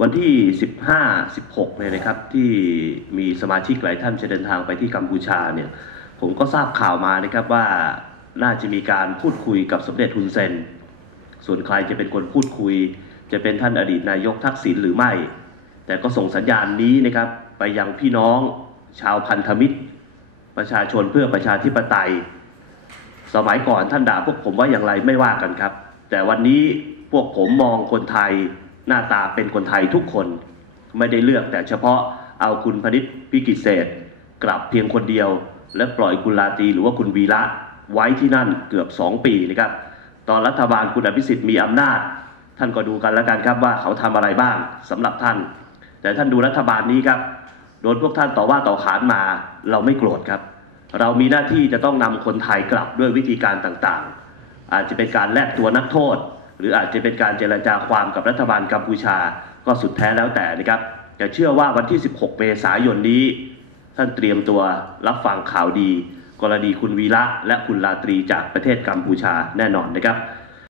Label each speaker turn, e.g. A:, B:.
A: วันที่ 15 16เนี่ยนะครับที่มีสมาชิกหลายท่านจะเดินทางไปที่กัมพูชาเนี่ยผมก็ทราบข่าวมานะครับว่าน่าจะมีการพูดคุยกับสมเด็จฮุนเซน ส่วนใครจะเป็นคนพูดคุย จะเป็นท่านอดีตนายกทักษิณหรือไม่ แต่ก็ส่งสัญญาณนี้นะครับไปยังพี่น้องชาวพันธมิตร ประชาชนเพื่อประชาธิปไตย สมัยก่อนท่านด่าพวกผมว่าอย่างไรไม่ว่ากันครับ แต่วันนี้พวกผมมองคนไทย หน้าตาเป็นคนไทยทุกคน ไม่ได้เลือกแต่เฉพาะเอาคุณพนิษฐ์พิกิจเศษ กลับเพียงคนเดียว และปล่อยคุณลาตีหรือว่าคุณวีระไว้ที่นั่นเกือบ 2 ปีนะครับ ตอนรัฐบาลคุณอภิสิทธิ์มีอำนาจ ท่านก็ดูกันแล้วกันครับว่าเขาทำอะไรบ้างสำหรับท่าน แต่ท่านดูรัฐบาลนี้ครับโดนพวกท่านต่อว่าต่อขานมาเราไม่โกรธครับ เรามีหน้าที่จะต้องนำคนไทยกลับด้วยวิธีการต่างๆ อาจจะเป็นการแลกตัวนักโทษ หรืออาจจะเป็นการเจรจาความกับรัฐบาลกัมพูชาก็สุดแท้แล้วแต่นะครับแต่เชื่อว่าวันที่ 16 เมษายนนี้ ท่านเตรียมตัวรับฟังข่าวดี กรณีคุณวีระและคุณลาตรีจากประเทศกัมพูชาแน่นอนนะครับ